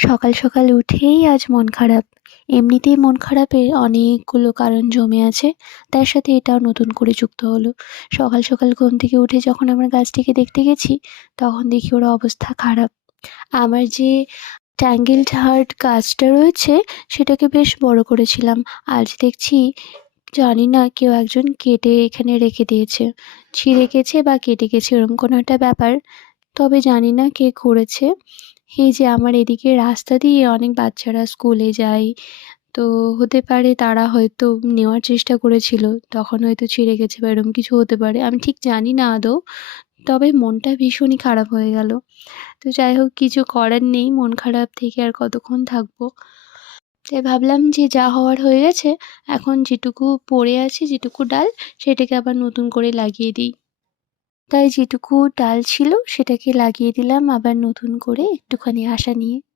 সকাল সকাল উঠেই আজ মন খারাপ। এমনিতেই মন খারাপের অনেকগুলো কারণ জমে আছে। তার সাথে এটাও নতুন করে যুক্ত হলো। সকাল সকাল ঘুম থেকে উঠে যখন আমার গাছটিকে দেখতে গেছি, তখন দেখি ওর অবস্থা খারাপ। আমার যে ট্যাঙ্গেলড হার্ট গাছটা রয়েছে, সেটাকে বেশ বড় করেছিলাম। আজ দেখছি জানি না কেউ একজন কেটে এখানে রেখে দিয়েছে। ছিঁড়ে গেছে বা কেটে গেছে ওরকম কোনো একটা ব্যাপার। তবে জানি না কে করেছে। এই যে আমার এদিকে রাস্তা দিয়ে অনেক বাচ্চারা স্কুলে যায়। তো হতে পারে তারা হয়তো নেওয়ার চেষ্টা করেছিল। তখন হয়তো ছিঁড়ে গেছে বা এরকম কিছু হতে পারে। আমি ঠিক জানি না আদৌ। তবে মনটা ভীষণই খারাপ হয়ে গেল। তো যাই হোক, কিছু করার নেই। মন খারাপ থেকে আর কতক্ষণ থাকবো। তাই ভাবলাম যে যা হওয়ার হয়ে গেছে। এখন যেটুকু পড়ে আছে, যেটুকু ডাল, সেটাকে আবার নতুন করে লাগিয়ে দিই। তাই যেটুকু ডাল ছিল সেটাকে লাগিয়ে দিলাম আবার নতুন করে একটুখানি আশা নিয়ে।